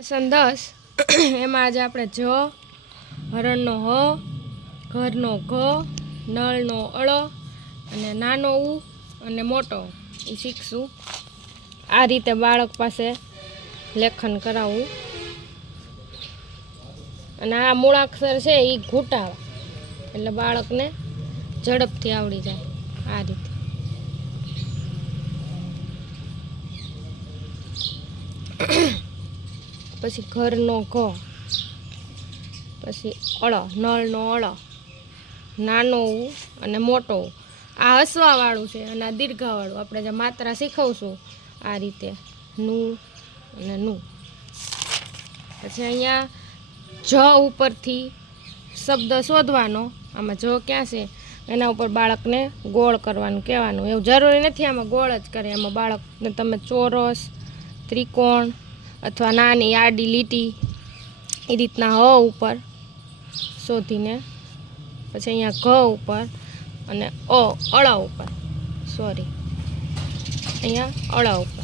Lesson 10 એમાં આજે આપણે જ, હરણનો હ, ઘરનો ઘ, નળનો અળ અને નાનો ઉ અને મોટો એ શીખશું. આ રીતે બાળક પાસે લેખન કરાવવું. અને આ મૂળાક્ષર છે એ ઘૂંટાવા, એટલે બાળકને ઝડપથી આવડી જાય. આ રીતે પછી ઘરનો ઘ, પછી અળ, નળનો અળ, નાનો ઉ અને મોટો ઉ. આ હસવાવાળું છે અને આ દીર્ઘાવાળું. આપણે જે માત્રા શીખવશું આ રીતે નું અને નું. પછી અહીંયા જ ઉપરથી શબ્દ શોધવાનો. આમાં જ ક્યાં છે એના ઉપર બાળકને ગોળ કરવાનું કહેવાનું. એવું જરૂરી નથી આમાં ગોળ જ કરે. એમાં બાળકને તમે ચોરસ, ત્રિકોણ અથવા નાની આડી લીટી એ રીતના હ ઉપર શોધીને, પછી અહીંયા ઘ ઉપર અને અળ ઉપર, સોરી અહીંયા અળ ઉપર